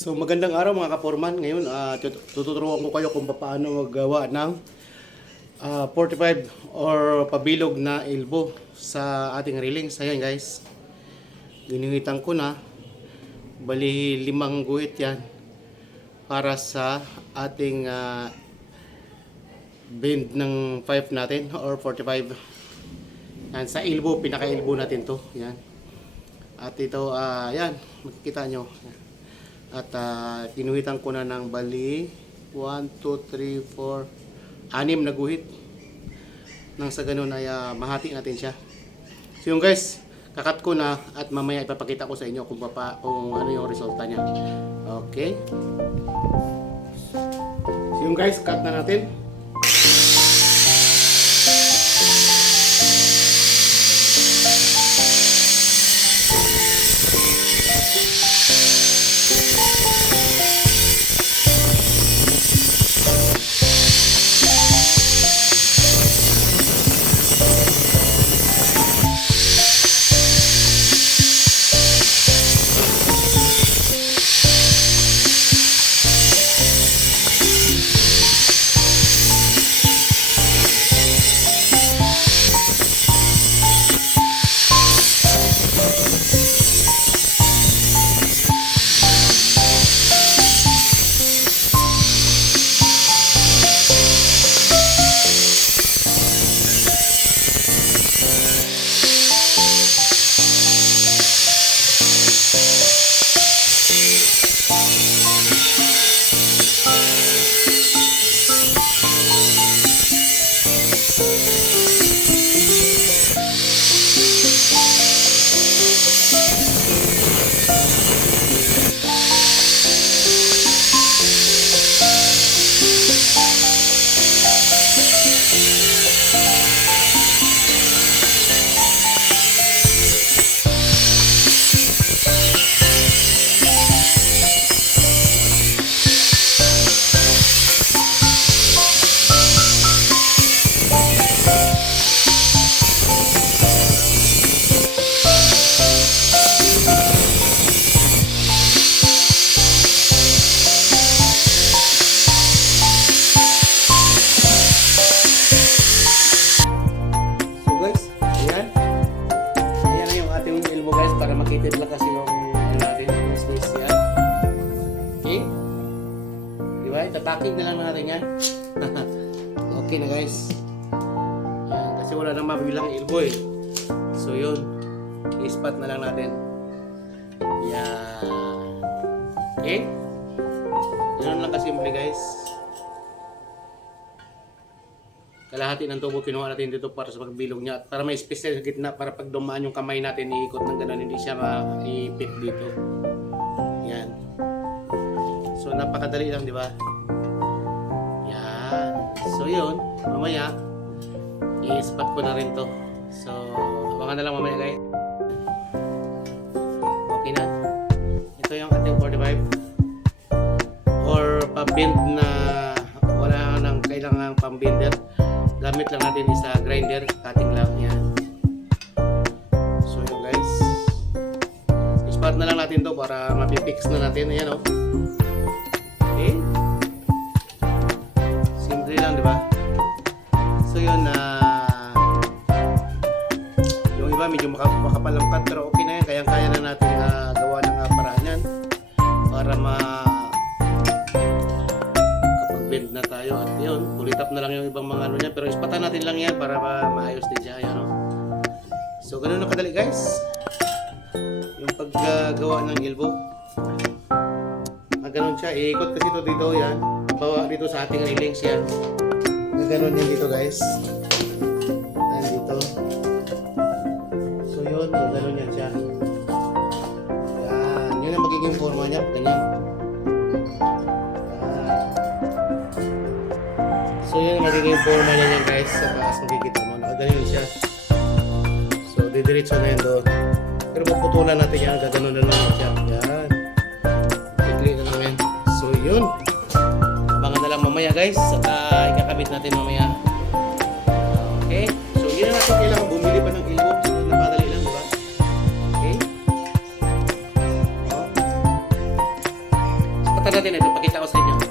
So magandang araw mga kaporman. Ngayon ah, tut- tuturuan ko kayo kung paano maggawa ng ah, 45 or pabilog na elbow sa ating railings. Ayan guys. Giningitan ko na. Bali limang guhit yan para sa ating ah, bend ng 5 natin or 45. Yan, sa elbow, pinaka-elbow natin to. Yan. At ito, ah, yan, makikita nyo. At uh, tinuhitan ko na ng bali 1, 2, 3, 4, anim na guhit. Nang sa ganun ay ah, mahati natin siya. So yung guys, kakat ko na at mamaya ipapakita ko sa inyo kung, papa, kung ano yung resulta niya. Okay. So yung guys, cut na natin. Tataking na lang natin yan. okay na guys. Ayan, kasi wala nang mabilang elbow eh. So yun, i-spot na lang natin. Yan. Okay? Ganun lang kasimple guys. kalahati ng tubo kinuha natin dito para sa pagbilog niya at para may space sa gitna para pag dumaan yung kamay natin iikot ng ganun hindi siya maipit dito yan so napakadali lang di ba yan so yun. Mamaya i-spot ko na rin to. So abangan na lang mamaya guys. Okay na. Ito yung ating 45 or pabend na wala nang kailangan pambender gamit lang natin isa grinder. Cutting lang yan. So yun guys. Spot na lang natin to para mapipix na natin. Ayan o okay lang di ba? So yun na yung iba medyo maka- makapalampat pero okay na yan. Kaya kaya na natin ah, gawa ng ah, paraan yan para ma kapag bend na tayo. At yun, pulit up na lang yung ibang mga ano niya pero ispatan natin lang yan para ma maayos din siya yan, no? so ganun na kadali guys. Yung paggawa ng elbow ah, ganun siya, iikot kasi ito dito yan bawa dito sa ating railings yan gaganon yan dito guys yan dito so yun, gaganon yan siya yan, yun ang magiging forma niya ganyan Yan. So yun ang magiging forma niya yan guys sa taas makikita mo. Nakaganon siya. So didiretso na yun doon. Pero puputulan natin yan. Gaganon na lang siya. Yan. Tigli na yan. So yun. Mamaya guys. Uh, ikakabit natin mamaya. Okay. So yun na natin kailangan bumili pa ng ilbo. So napadali lang diba? Okay. Oh. Pata natin ito, pakita ko sa inyo.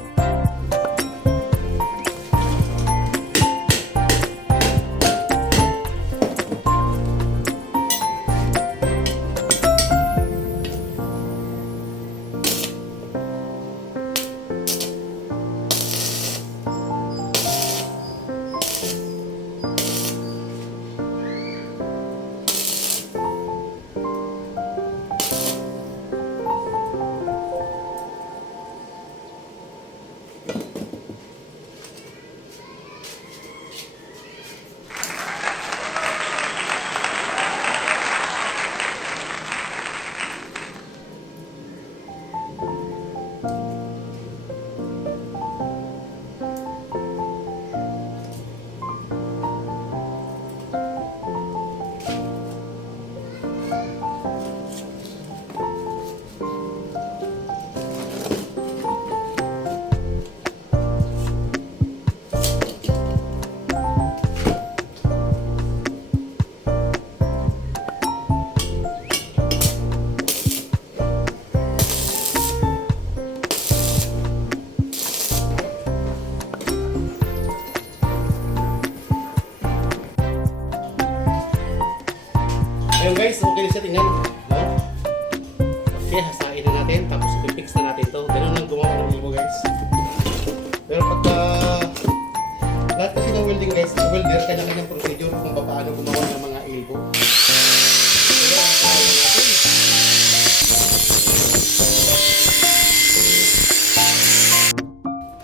Welder kanya-kanyang procedure kung paano gumawa ng mga natin.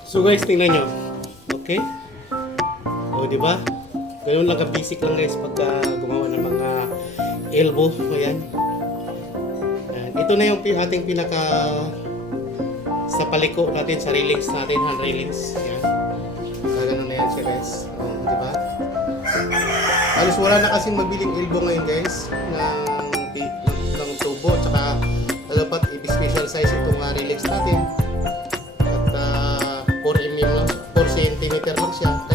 So guys, tingnan nyo. Okay? O, di ba? Ganun lang ka-basic lang guys pagka gumawa ng mga elbow. Ayan. Ayan. Ito na yung ating pinaka sa paliko natin, sa railings natin, hand railings. Ayan. So, ganun na yan siya guys. Halos wala na kasing mabiling elbow ngayon guys ng, ng, tubo. Tsaka alapat i-special size itong uh, railings natin. At ah, 4 mm lang, 4 cm lang siya.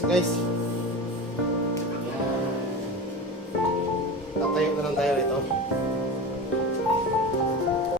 Guys.